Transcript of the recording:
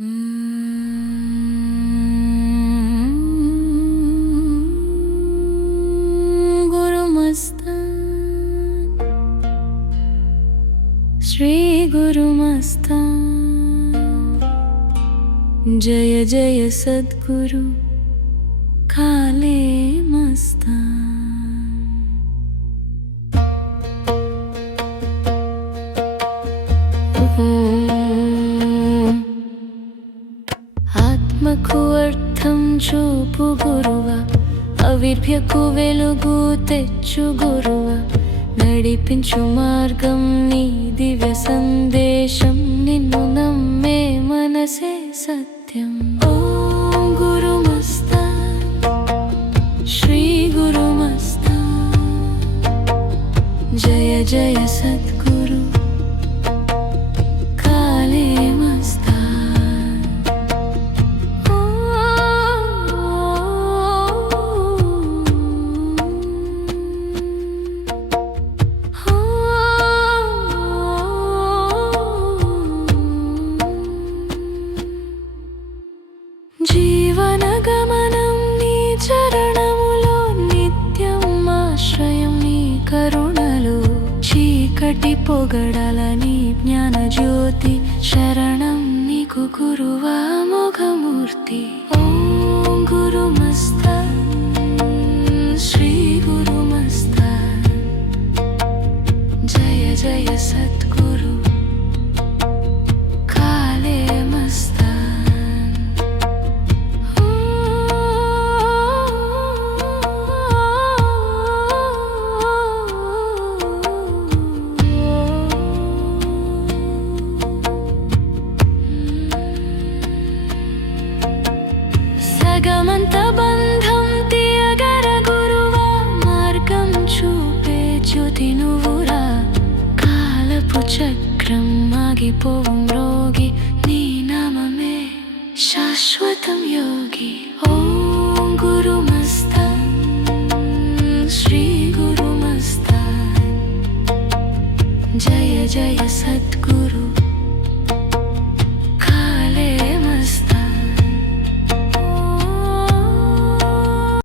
श्री गुरुमस्तान जय जय सद्गुरु काले मस्तान। ఆత్మకు అర్థం చూపు గురువ, అవిర్భ్యకు వెలుగు తెచ్చు గురువ, నడిపించు మార్గం నీ దివ్య సందేశం, నిన్ను నమ్మే మనసే సత్యం। ఓం గురుమస్తాన్ శ్రీ గురుమస్తాన్ జయ జయ సద్గురు కాలే మస్తాన్। జీవన గమనం నీ చరణములో, నిత్యం ఆశ్రయం నీ కరుణలు, చీకటి పొగడల నీ జ్ఞాన జ్యోతి, శరణం నీకు గురువా మొగమూర్తి। ఓం గురుమస్తాన్ శ్రీ గురుమస్తాన్ జయ జయ సద్గురు కాలే మస్తాన్। సగమంత బంధం తీయగర గురువా, మార్గం చూపే జ్యోతి నువ్వురా, కాలపు చక్రం ఆగిపోవు మ్రోగి, నీ నామమే శాశ్వతం యోగి। ఓం గురుమస్తాన్ శ్రీ గురుమస్తాన్ జయ జయ సద్గురు